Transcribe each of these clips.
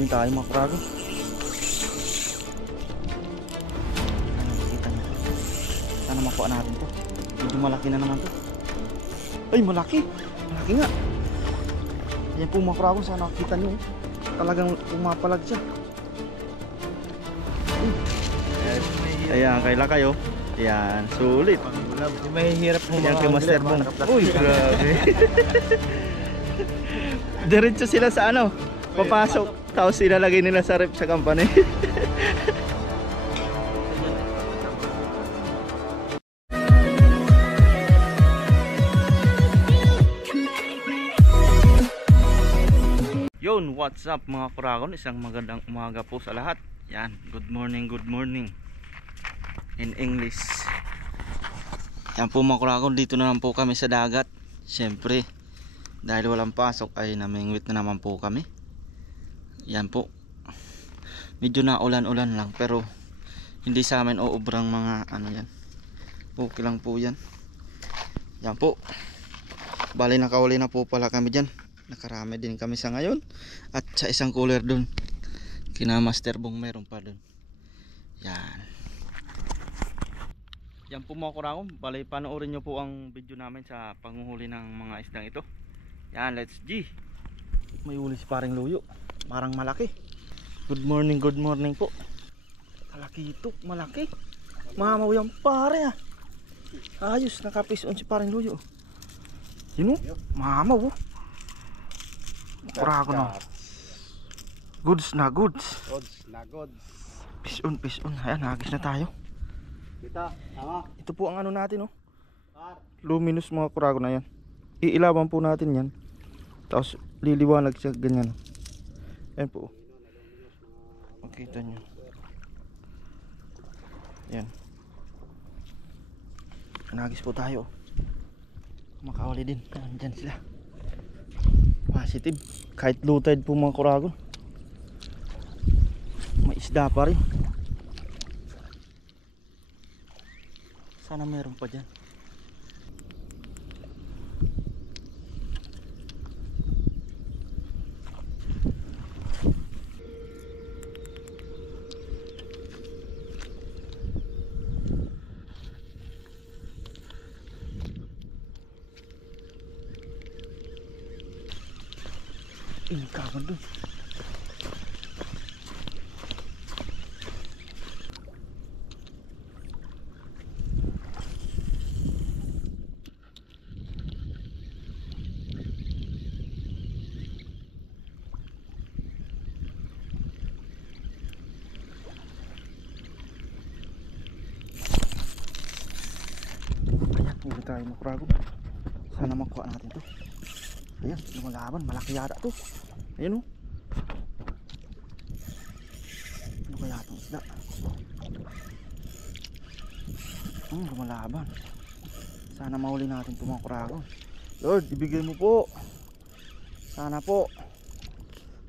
huli tayo mga kurago. Nakikita nyo. Sana makuha natin to. Medyo malaki na naman to. Ay, malaki. Malaki nga. Yan po mga kurago. Sana nakikita nyo. Talagang pumapalag siya. Ayan, kaila kayo. Ayan, sulit. Mahihirap mo Ayan kay Master Bong. Uy, grabe. Diretso sila sa ano, papasok. Tapos ilalagay nila sa rep sa company. Yun, what's up mga kuragon? Isang magandang umaga po sa lahat. Yan, good morning in English. Yan po mga kuragon, dito na naman po kami sa dagat. Siyempre, dahil walang pasok ay namingwit na naman po kami. Yan po. Medyo na ulan-ulan lang, pero hindi sa amin uubrang mga ano yan. Okay lang po yan. Yan po. Bali nakahuli na po pala kami dyan. Nakarami din kami sa ngayon. At sa isang cooler dun, kina Master Bong meron pa dun. Yan. Yan po mga kuragon. Bali panoorin nyo po ang video namin sa panguhuli ng mga isdang ito. Yan, let's G. May huli si paring luyo. Parang malaki. Good morning po. Malaki ito, malaki. Mamaw yan pare ah. Ayos, nakapison si paring luyo. Yun o, mamaw oh. Kuragon o. Goods na goods. Pison. Ayan, hagis na tayo. Ito po ang ano natin oh. Luminous mga kuragon na yan. Iilawan po natin yan. Tapos liliwanag siya ganyan. Ayan po. Makita nyo. Ayan. Nagis po tayo. Makahuli din. Andyan sila. Positive. Kahit low tide po mga kuragon, may isda pa rin. Sana meron pa dyan. Kawan doon. Ayan, huli tayo mga kurago. Sana makuha natin to. Ayan, lumalaban, malaki yata to. Ayan o. Ano kaya itong isda? Lumalaban. Sana mahuli natin itong mga kuragon. Lord, ibigay mo po. Sana po.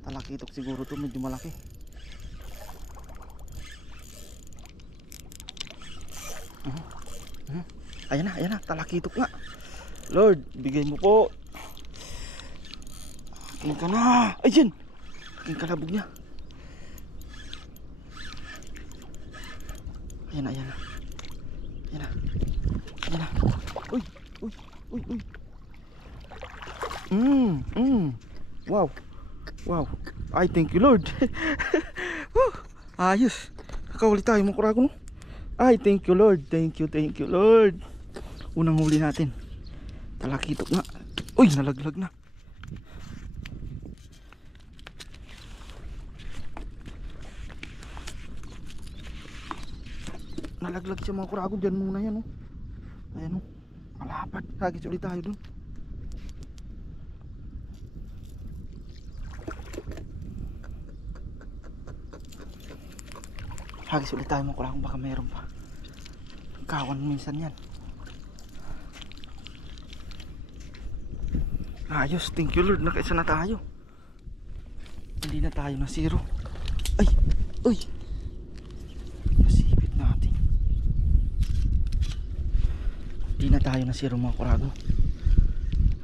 Talakitok siguro ito, medyo malaki. Ayan na, talakitok nga. Lord, ibigay mo po. Akin ka na. Ayan. Aking kalabog niya. Ayan na. Uy. Wow. I thank you Lord. Ayos. Nakahuli tayo mga kuragon. I thank you Lord. Thank you Lord. Unang huli natin. Talakitok nga. Uy, nalaglag na. Nalaglag siya mga kuragon. Diyan muna yan oh. Ayan oh. Malapad. Hagis ulit tayo dun. Hagis ulit tayo mga kuragon. Baka meron pa. Kawan minsan yan. Ayos. Thank you Lord. Nakaisa na tayo. Hindi na tayo na zero. Ay. Uy. Hindi na tayo na zero mga kurago.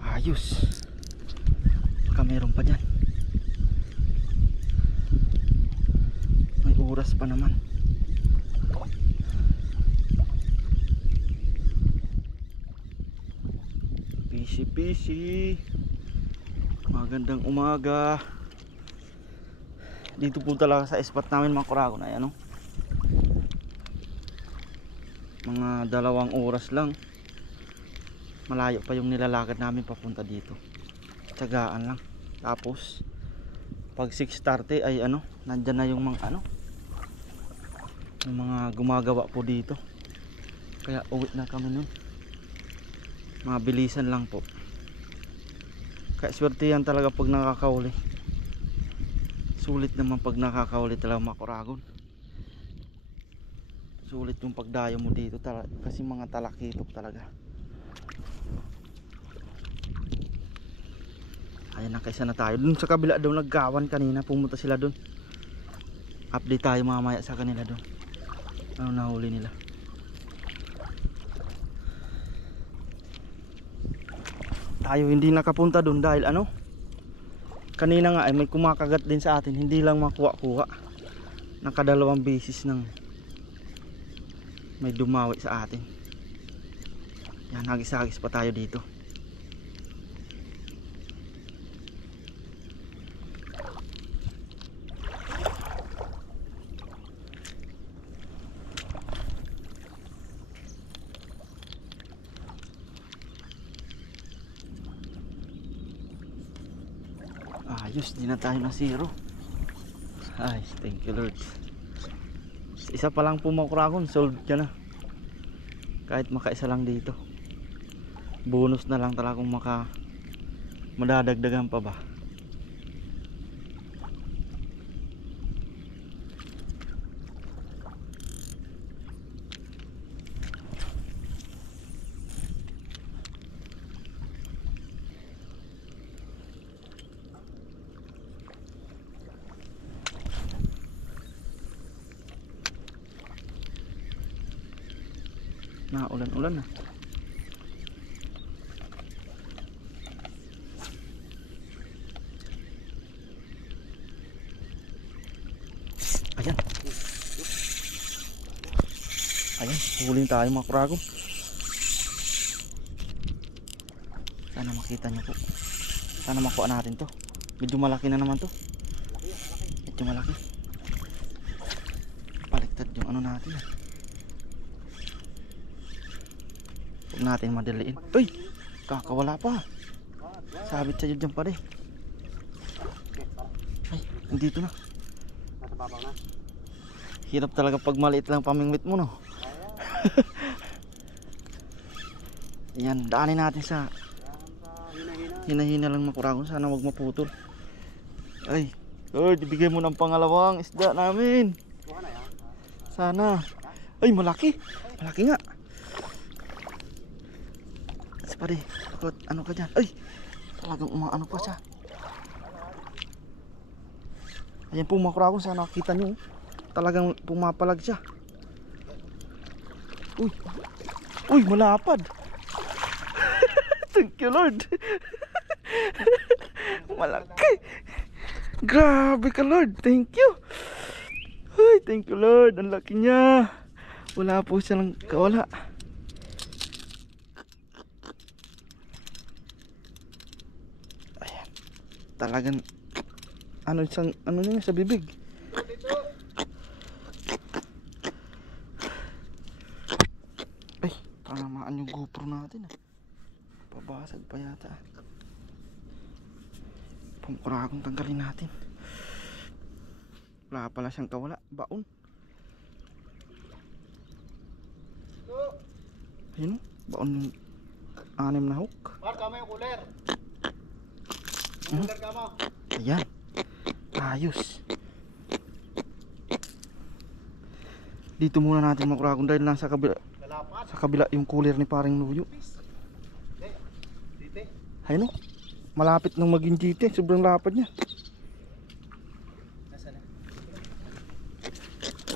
Ayos. Baka meron pa dyan. oras pa naman. Pisi. Magandang umaga. Dito po talaga sa spot namin mga kuragon ay ano, mga 2 oras lang. Malayo pa yung nilalakad namin papunta dito. Tsagaan lang. Tapos pag 6:30 ay ano, nandyan na yung mga ano, yung mga gumagawa po dito. Kaya uwi na kami nun. Mabilisan lang po. Kaya swerte yan talaga pag nakakauli. Sulit naman pag nakakauli talaga mga kuragon. Sulit yung pagdayo mo dito talaga, kasi mga talakitok talaga. Ayan, nakaisa na tayo. Dun sa kabila daw naggawan kanina, pumunta sila dun. Update tayo mamaya sa kanila dun. Ano nahuli nila. Tayo hindi nakapunta dun dahil ano, kanina nga ay may kumakagat din sa atin. Hindi lang makuha-kuha. Nakadalawang beses nang may dumawi sa atin. Yan, hagis-hagis pa tayo dito. Ayos, di na tayo na zero. Ay, thank you Lord. Isa pa lang po mga kuragon, solved ka na. Kahit makaisa lang dito. Bonus na lang talaga kung madadagdagan pa ba. Na ulan-ulan na. Ayan. Ayan, huling tayo mga kuragon. Sana makita nyo po. Sana makuha natin to. Medyo malaki na naman to. Medyo malaki. Baliktad yung ano natin. Huwag natin madaliin. Uy! Kakawala pa. Sabit sa dyan pa rin. Ay, nandito na. Hirap talaga pag maliit lang pamingwit mo, no? Yan, daanin natin sa hina-hina lang makuragon. Sana wag maputol. Ay, Lord, ibigay mo ng pangalawang isda namin. Sana. Ay, malaki. Malaki nga. Pare, ano ka dyan? Ay, talagang ano pa siya. Ayan po mga kuragon, sana nakita nyo. Talagang pumapalag siya. Uy, malapad. Thank you Lord. Malaki. Grabe ka Lord, thank you. Uy, thank you Lord, ang laki niya. Wala po siyang kawala. Talagang ano isang ano niya sa bibig. Ay, tanamaan yung GoPro natin ah. Pabasag pa yata. Pangkuragong tanggalin natin. Wala pala siyang kawala, baon. Ayun, baon yung 6 na hook. Marka mo yung cooler. Ayan. Ayos. Dito muna natin mga kuragon dahil nasa kabila yung cooler ni paring Nuyo. Ayun o. Malapit nang maging GT. Sobrang lapad niya.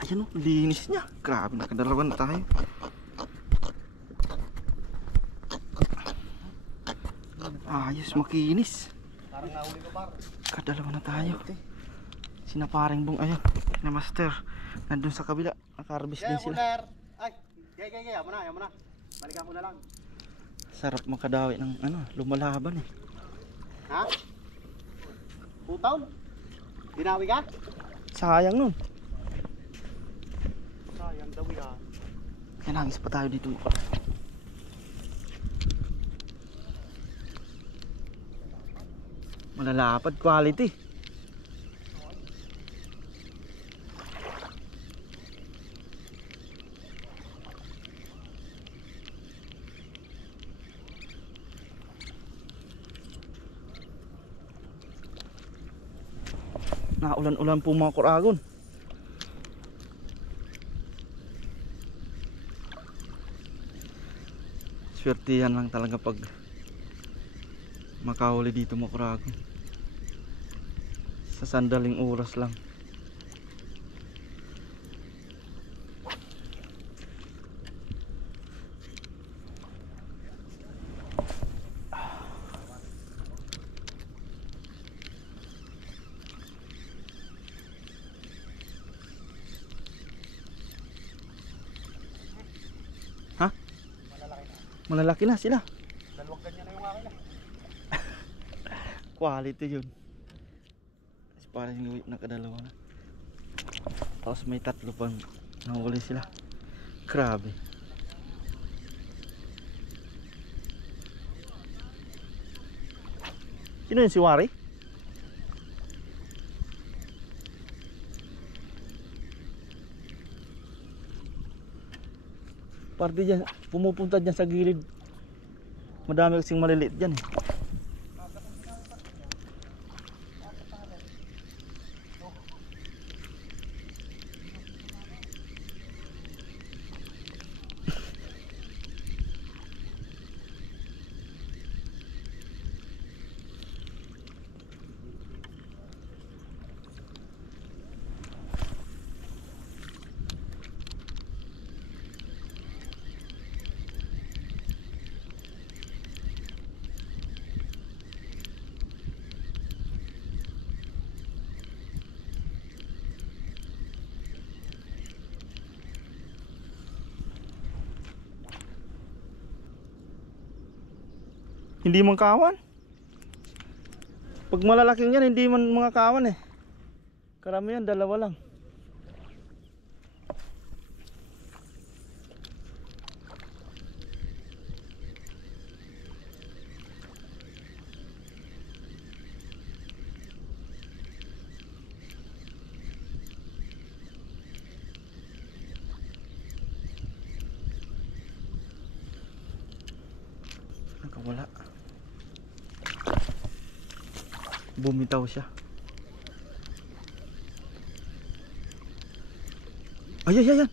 Ayan o. Linis niya. Grabe, nakadalawa na tayo. Ayos, makinis. Kadalawa na tayo. Sinaparing bong, ayan. na master. Nandun sa kabila. Nakarbis din sila. Ay, gaya, yaman na. Balikan mo na lang. Sarap makadawi ng ano, lumalaban eh. Ha? Putaw? Dinawi ka? Sayang nun. Sayang daw yan. Yan, hagis pa tayo dito. Malalapad, quality. Naulan-ulan po mga kuragon. Swertihan lang talaga pag makahuli dito mga kuragon. Sa sandaling oras lang. Ha? Malalaki na sila. Dalawang ganyan na yung akin na. Quality yun. Parang yung nakadalawa na. Tapos may tatlo pang nahuli sila. Grabe. Sino yun, si Wari? Parte dyan, pumupunta dyan sa gilid. Madami kasing maliliit dyan eh. Hindi man kawan. Pag malalaking yan, hindi man mga kawan eh. Karamihan, dalawa lang. Nakawala. Bumitaw siya. Ay, ay, ay.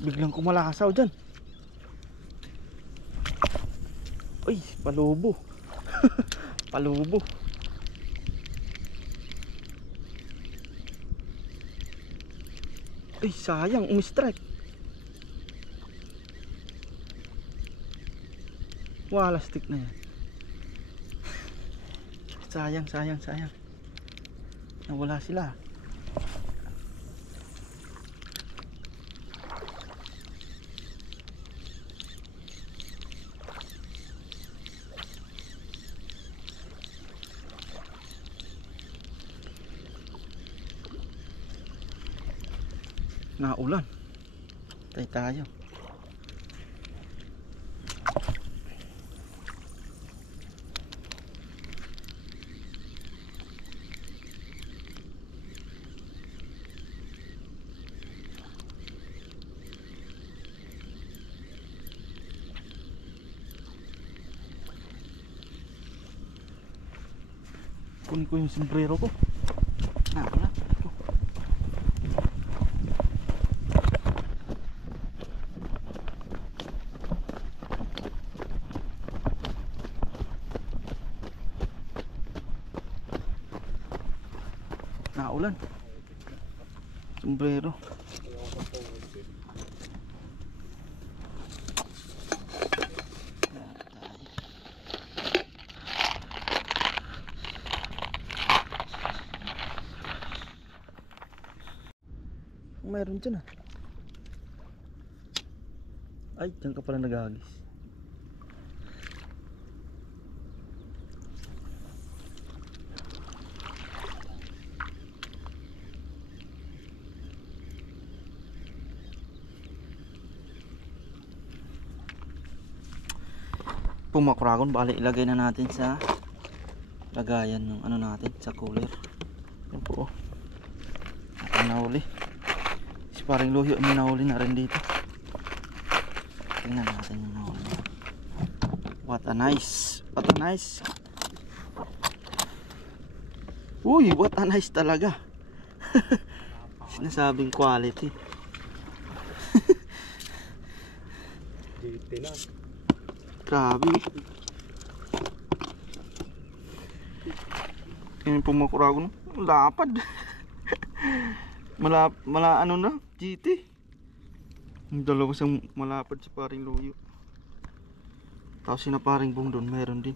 Biglang kumalasaw dyan. Ay, palubo. Palubo. Ay, sayang, umistrike. Wala, stick na yan. Sayang, sayang, sayang. Nawala sila. Naulan. Tay tayo. Kunin ko yung sombrero ko. Wala. Naulan. Sombrero. mayroon dyan ah. Ay, dyan ka pala nagagis. Pumakragon, bali ilagay na natin sa lagayan ng ano natin sa cooler. Yan po oh. Ang nahuli. Si paring Luyo may nahuli na rin dito. Tingnan natin yung nahuli. What a nice. What a nice. Uy, what a nice talaga. Sinasabing quality. Dito na. Grabe. Yung pumakuragon. Lapad. Mala ano na, GT. Yung dalawa siyang malapad sa paring Luyo. Tapos yung paring Bong doon, meron din.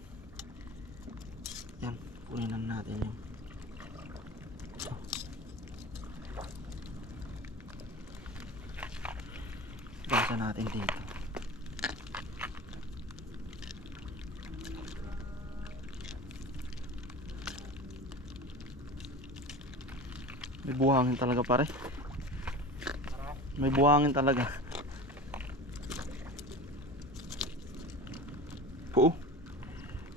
Yan, kunin na natin yung ito. Basa natin dito. May buhangin talaga pare. May buhangin talaga. Po.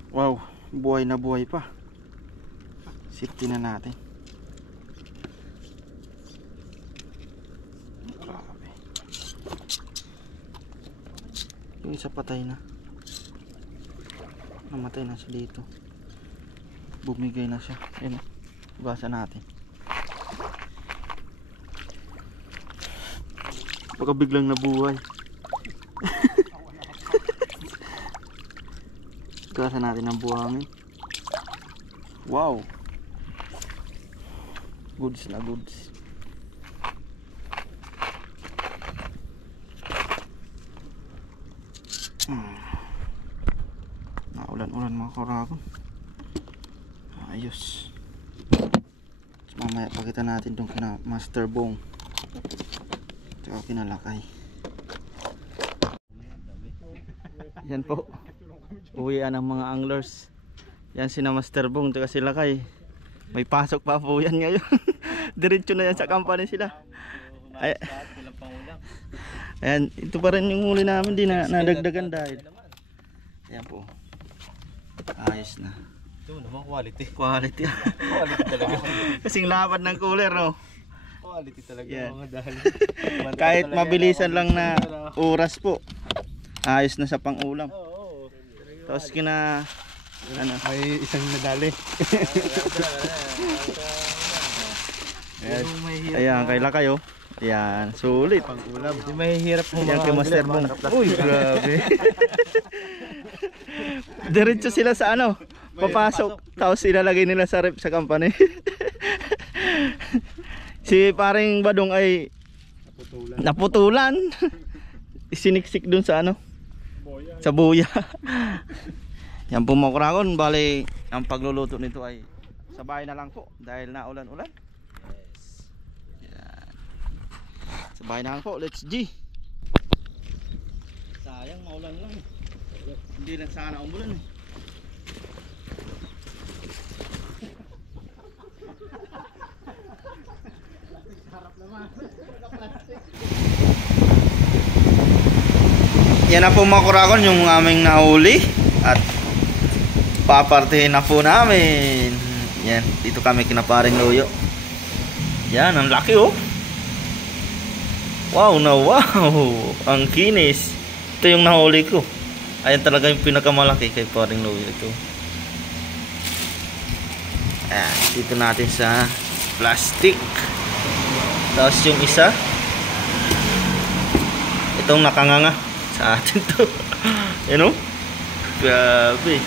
Wow, buhay na buhay pa. Safety na natin. Grabe. Yung isa patay na. Namatay na siya dito. Bumigay na siya. Ayun, basa natin. Baka biglang nabuhay. Gasa natin ang buhangin. Wow. Goods na goods. Naulan-ulan mga karagon. Ayos. Mamaya pakita natin itong kina Master Bong. Tsaka kinalakay. Yan po. Uwian ang mga anglers. Yan sina Master Bong tsaka sila kay. May pasok pa po yan ngayon. Diretso na yan sa company sila. Ay, ayan, ito pa rin yung huli namin. Di na nadagdagan dahil. Ayan po. Ayos na. Ito naman quality. Quality. Quality talaga. Kasing lapad ng cooler no. Quality talaga Yan. mga dahil. Kahit mabilisan lang na oras po. Ayos na sa pang-ulam. Oo. Tapos kina ano, May isang nadali. ayan, ayan kay Lakay oh. Ayan, sulit. Pang-ulam. Di mahihirap mo Ayan kay Master Bong. Uy, grabe. Diretso sila sa ano, papasok. Tapos ilalagay nila sa rep sa company. Si paring Badong ay naputulan. Siniksik dun sa ano, sa buya. Yan po mga kuragon, bali ang pagluluto nito ay sa bahay na lang po dahil naulan-ulan. Yan. Sa bahay na lang po, let's G. Sayang maulan lang. Hindi lang sana umulan eh. Yan na po mga kuragon yung aming nahuli at papartihin na po namin. Yan, dito kami kina paring Luyo. Yan, ang laki oh. Wow na wow. Ang kinis. Ito yung nahuli ko. Ayan talaga yung pinakamalaki kay paring Luyo ito. Ayan, dito natin sa plastic. Tapos yung isa, itong nakanganga sa atin to. Yan o. Grabe.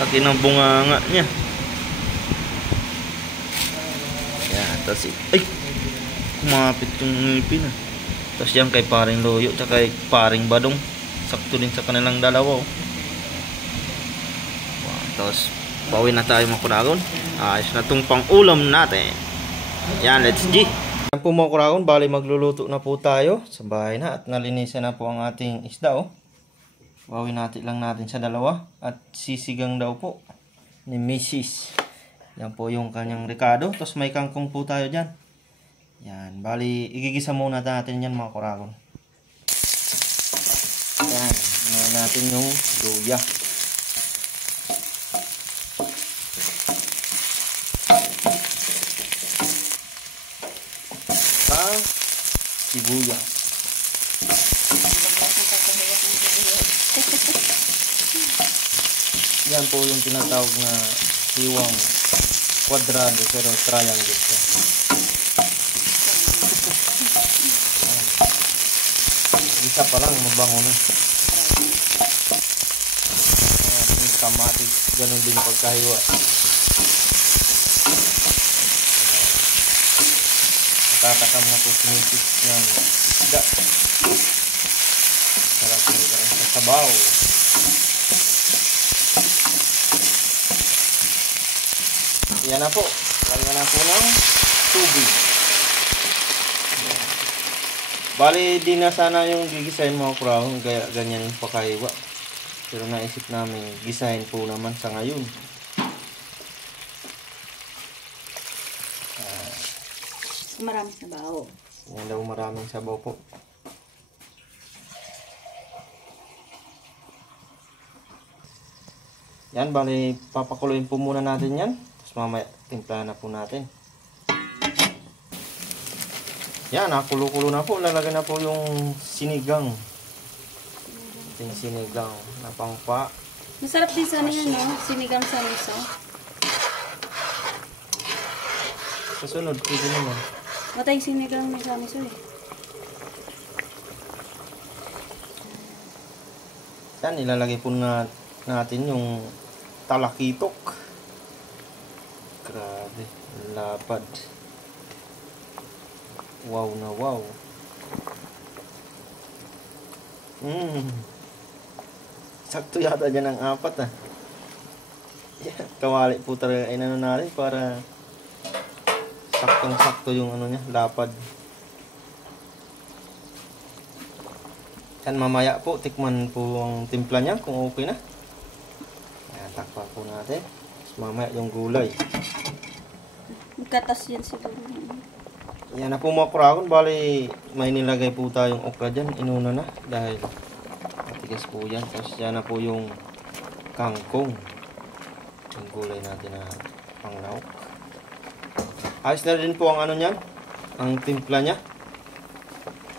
Laki ng bunganga niya. Yan. Tapos ay, kumapit yung ngipin ah. Tapos yan kay paring Luyo tsaka kay paring Badong. Sakto din sa kanilang dalawa oh. Wow. Tapos bawi na tayo mga kuragon. Ayos na itong pang ulam natin. Yan, let's G. Yan po mga kuragon, bali magluluto na po tayo sa bahay na at nalinisan na po ang ating isda oh. Wawin natin lang natin sa dalawa at sisigang daw po ni Mrs. Yan po yung kanyang rekado. Tapos may kangkong po tayo dyan. Yan, bali igigisa muna natin yan mga kuragon. Yan, ngayon natin yung luya. Sibuyas. Yan po yung tinatawag na hiwang kwadrado pero triangle siya. Isa pa lang mabango na. Yung kamatis, ganun din pagkahiwa. Tatakam na po sinipis ng isda. Sarap na ito rin sa sabaw. Yan na po. Lagyan na po ng tubig. Bali, di na sana yung gigisahin mga kuragon. Ganyan yung pakahiwa. Pero naisip namin gisahin po naman sa ngayon. Maraming sabaw. Yan daw maraming sabaw po. Yan, bali papakuluin po muna natin yan. Tapos mamaya timpla na po natin. Yan, nakulo-kulo na po. Lalagyan na po yung sinigang. Ating sinigang na pangpa. Masarap din sana yan, no? Sinigang sa miso. Kasunod, pwede naman. Matay sinigang sa miso eh. Yan, ilalagay po natin yung talakitok. Grabe, lapad. Wow na wow. Sakto yata dyan ang apat ah. Yan, kawali po talaga inano natin para saktong-sakto yung ano niya, lapad. Yan, mamaya po, tikman po ang timpla niya kung okay na. Ayan, takpan po natin. Tapos mamaya yung gulay. Magkatas yan siguro. Yan na po mga kuragon. Bali, may nilagay po tayong okra dyan. Inuna na dahil matigas po yan. Tapos yan na po yung kangkong. Yung gulay natin na panglaok. Ayos na rin po ang ano niyan, ang timpla niya.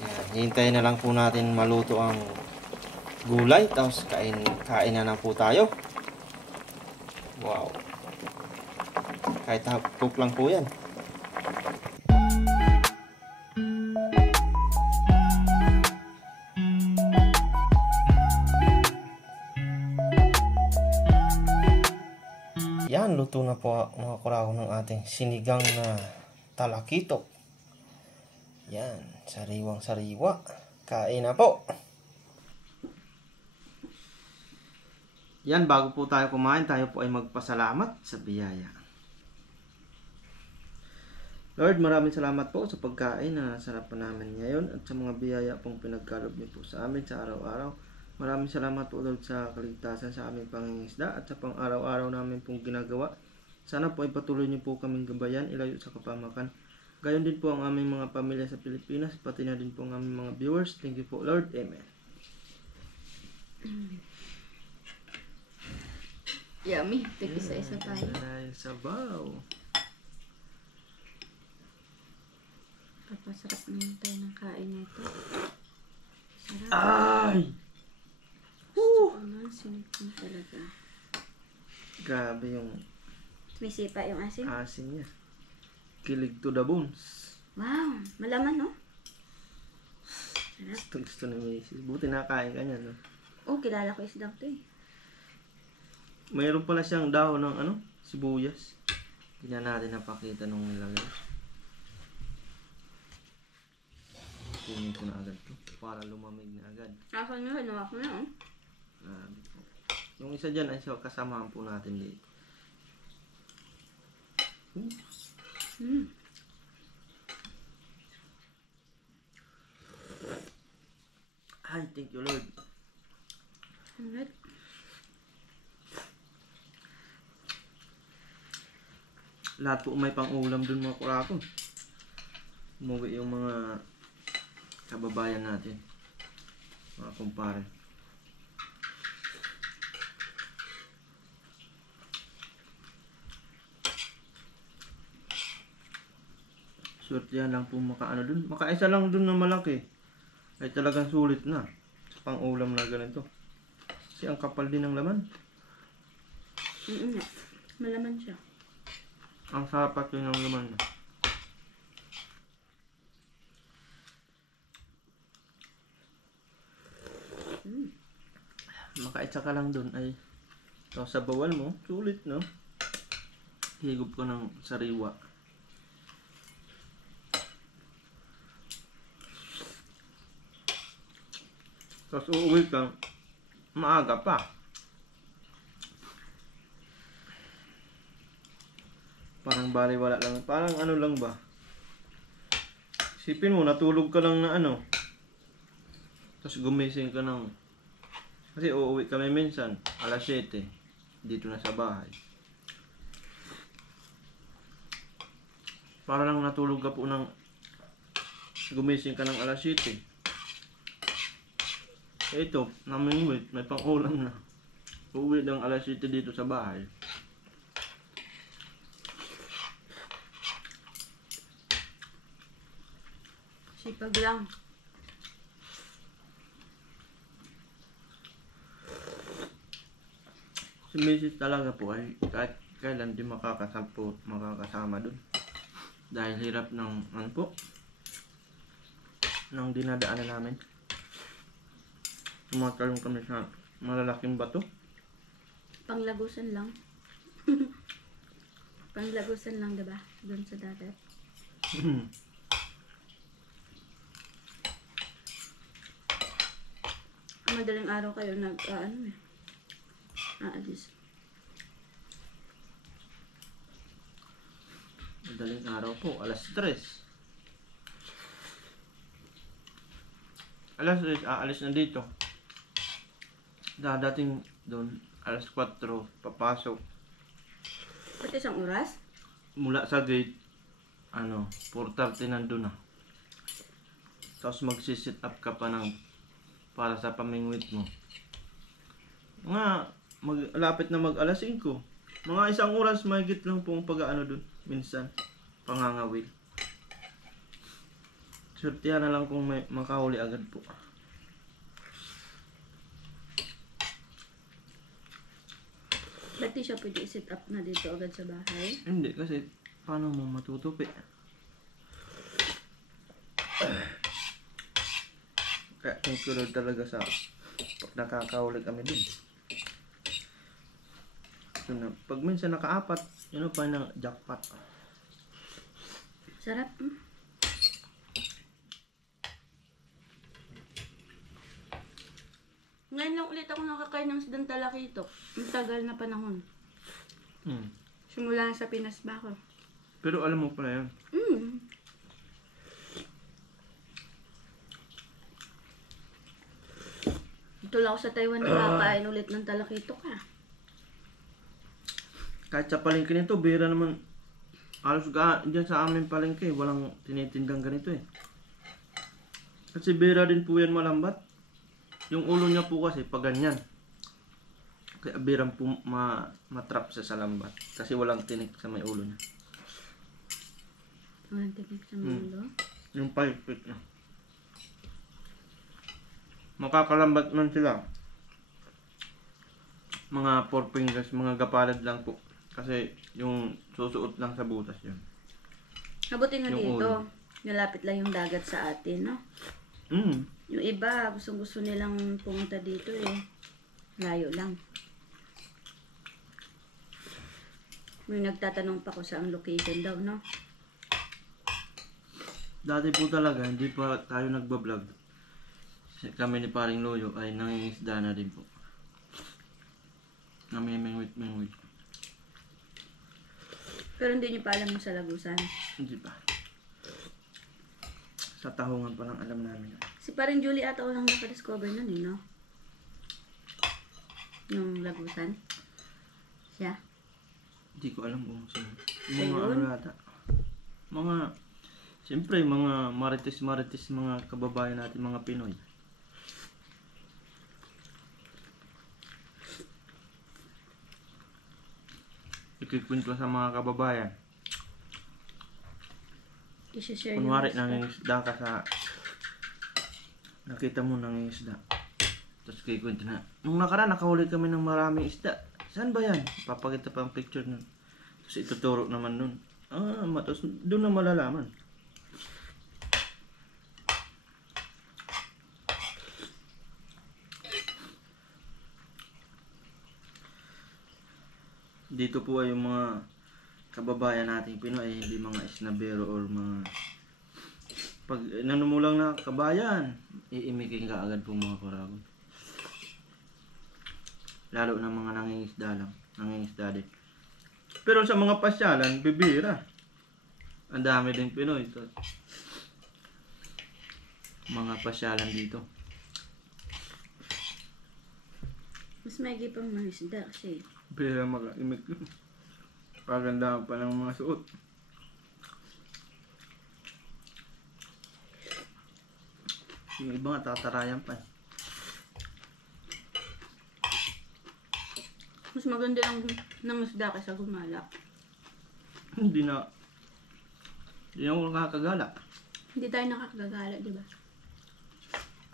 Yan, hintayin na lang po natin maluto ang gulay. Tapos kain na po tayo. Wow. Kahit half cook lang po yan. Yan, luto na po mga kuragon ng ating sinigang na talakitok. Yan, sariwang sariwa. Kain na po. Yan, bago po tayo kumain, tayo po ay magpasalamat sa biyaya. Lord, maraming salamat po sa pagkain na sarapan namin ngayon at sa mga biyaya pong pinagkaloob niyo po sa amin sa araw-araw. Maraming salamat po Lord sa kaligtasan sa aming pangingisda at sa pang-araw-araw namin pong ginagawa. Sana po ay patuloy niyo po kaming gabayan, ilayo sa kapamakan. Gayon din po ang aming mga pamilya sa Pilipinas, pati na din po ang aming mga viewers. Thank you po Lord. Amen. Yummy. Tig-isa-isa tayo. Dahil sabaw. Papasarap naman tayo ng kain nito. Sarap. Ay! Gusto ko na. Sinipin talaga. Grabe yung Sumisipa yung asin. asin niya. Kilig to the bones. Wow. Malaman, no? Sarap. Gusto ni Mrs. Buti nakain ka niya, no? Oh, kilala ko isda to eh. Mayroon pala siyang dahon ng ano, sibuyas. Hindi na natin napakita nung nilagay. Kunin ko na agad to para lumamig na agad. Ako na, hinawa ko na, oh. Yung isa dyan ay kasamahan po natin dito. thank you Lord. Alright. Lahat po may pang-ulam dun mga kurako. Umuwi yung mga kababayan natin. Mga kumpare. Swerte yan lang po makaano dun. Makaisa lang dun na malaki. Ay talagang sulit na. Sa pang-ulam na ganito. Kasi ang kapal din ng laman. Nga. Malaman siya. Ang sapat yun ng laman. Makaisa ka lang dun ay sa bawal mo, sulit no? Higop ko ng sariwa. Tapos uuwi ka, maaga pa. Parang baliwala lang. Parang ano lang ba? Isipin mo, natulog ka lang na ano. Tapos gumising ka ng... Kasi uuwi kami minsan, alas 7. Dito na sa bahay. Para lang natulog ka po ng... Gumising ka ng alas 7. Ito, namingwit, may pang-ulam na. Uuwi ng alas 7 dito sa bahay. Sipag lang. Si Mrs. talaga po ay kahit kailan di makakasama dun. Dahil hirap ng ano po, ng dinadaanan namin. Tumatalong kami sa malalaking bato. Panglagusan lang. Panglagusan lang, diba? Doon sa dagat. Madaling araw kayo aalis. Madaling araw po, alas 3. Alas 3, aalis na dito. Dadating doon, alas 4, papasok. Pati isang oras? Mula sa gate, 4:30 nandun na. Tapos magsisit up ka pa ng para sa pamingwit mo. Lapit na mag alas 5. Mga isang oras mahigit lang po ang pag-aano dun. Minsan, pangangawil. Surtihan na lang kung may makahuli agad po. Ba't di siya pwede i-sit up na dito agad sa bahay? Hindi, kasi paano mo matutupi? Kaya thank you Lord talaga sa nakakahuli kami dun. So, pag minsan naka-4, yun pa ng jackpot. Sarap. Ngayon lang ulit ako nakakain ng isdang talakitok. Ang tagal na panahon. Simula sa Pinas ba ako? Pero alam mo pala yun. Ito lang ako sa Taiwan nakakain ulit ng talakitok ha. Kahit sa palengke nito, bira naman. Halos dyan sa amin palengke, walang tinitindang ganito eh. Kasi bira din po yan malambat. Yung ulo niya po kasi pag ganyan. Kaya birang po matrap sa lambat. Kasi walang tinik sa may ulo niya. Walang teknik sa mundo. Yung palpit na. Makakalambat man sila. Mga 4 fingers, mga gapalad lang po. Kasi yung susuot lang sa butas yun. Mabuti nga Yung dito. ulo. Nalapit lang yung dagat sa atin, no? Yung iba, gusto nilang pumunta dito eh. Layo lang. May nagtatanong pa ko sa ang location daw, no? Dati po talaga, hindi pa tayo nagbablog. Kami ni Paring Loyo ay nangingisda na din po. Namimingwit-mingwit. Pero hindi niyo pa alam yung sa Lagusan. Hindi pa. Sa tahungan pa lang alam namin. Si parang Julie ata walang nakadiscover nun eh, no? Yung lagusan. Siya. Hindi ko alam kung sino. Siya Mga yun? ano yata. Mga, siyempre, mga marites, mga kababayan natin, mga Pinoy. Ikikwento sa mga kababayan. I-share yung Kunwari, gusto. nangingisda ka sa... Nakita mo nangingisda. Tapos kikwento na, nung nakaraan, nakahuli kami ng maraming isda. Saan ba yan? Papakita pa ang picture nun. Tapos ituturo naman nun. Tapos doon na malalaman. Dito po ay yung mga kababayan nating Pinoy, hindi mga isnabero or mga pag nanumulang na kabayan, iimikin ka agad po mga Kuragon. Lalo na mga nangingisda lang, nangingisda din. Pero sa mga pasyalan, bibira. Ang dami din Pinoy. Mga pasyalan dito. Mas maigi pang mga isda kasi. Bira makaimik. Paganda pa ng mga suot. Yung iba nga tatarayan pa. Mas maganda lang ng isda kaysa gumala. Hindi na ako nakakagala. Hindi tayo nakakagala, di ba?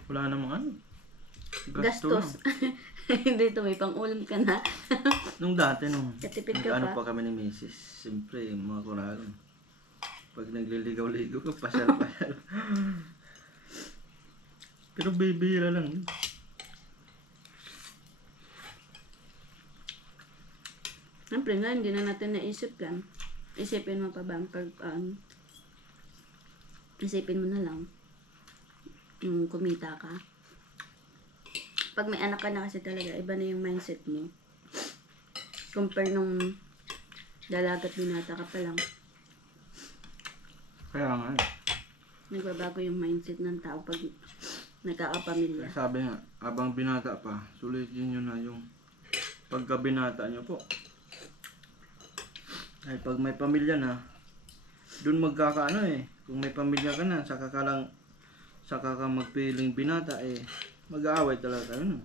Wala namang ano. Gastos. Hindi ito, may pang-ulam ka na. Nung dati, nung Katipid ka ano pa. pa kami ni Mrs. Siyempre, mga Kuragon. Pag nagliligaw-ligaw ka, pasyal-pasyal. Pero bibira lang. Siyempre nga, hindi na natin naisip yan. Isipin mo pa ba ang isipin mo na lang yung kumita ka. Pag may anak ka na kasi talaga, iba na yung mindset mo. Compare nung dalagat binata ka pa lang. Kaya nga eh. Nagbabago yung mindset ng tao pag nagkakapamilya. Sabi nga, abang binata pa, sulitin nyo na yung pagkabinata nyo po. Ay pag may pamilya na, dun magkakaano eh. Kung may pamilya ka na, saka ka magpiling binata eh, mag-aaway talaga kayo no.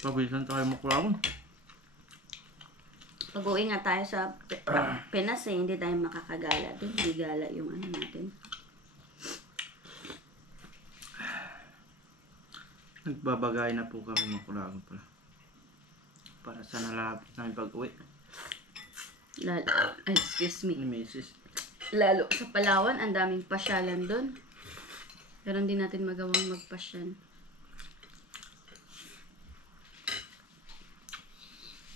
Pabisan tayo Kuragon. Pag uwi nga tayo sa Pinas eh, hindi tayo makakagala doon. Hindi gala yung ano natin. Nagbabagay na po kami Kuragon pala. Para sa nalapit namin pag-uwi Excuse me. ni Mrs. Lalo sa Palawan, ang daming pasyalan doon. Pero hindi natin magawang magpasyan.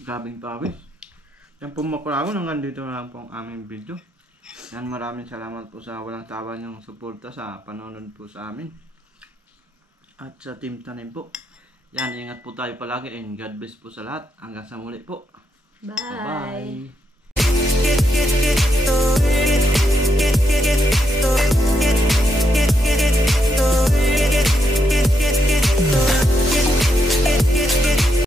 Grabing pawis. Yan po mga Kuragon, hanggang dito na lang po ang aming video. Yan, maraming salamat po sa walang tawan yung suporta sa panonood po sa amin. At sa Team Tanim po. Yan, ingat po tayo palagi and God bless po sa lahat. Hanggang sa muli po. Bye! Bye!